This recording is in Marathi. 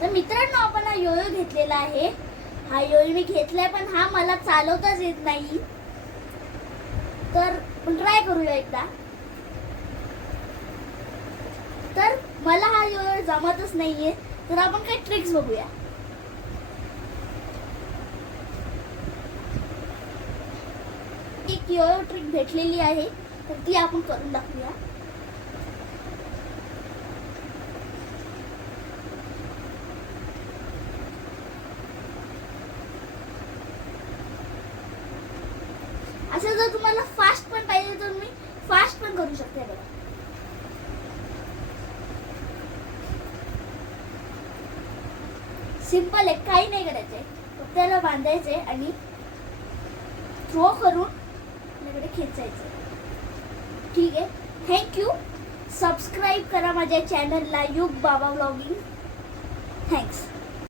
तर मित्रांनो, आपण हा योयो घेतलेला आहे. हा योयो मी घेतलाय, पण हा मला चालवताच येत नाही. तर आपण ट्राय करूया एकदा. तर मला हा योयो जमतच नाहीये, तर आपण काही ट्रिक्स बघूया. एक योयो ट्रिक भेटलेली आहे, तर ती आपण करून दाखवूया. असं जर तुम्हाला फास्ट पण पाहिजे तर तुम्ही फास्ट पण करू शकता. बघा, सिंपल आहे, काही नाही करायचंय. फक्त त्याला बांधायचंय आणि थ्रो करून आपल्याकडे खेचायचं. ठीक आहे, थँक्यू. सबस्क्राईब करा माझ्या चॅनलला युग बाबा व्लॉगिंग. थँक्स.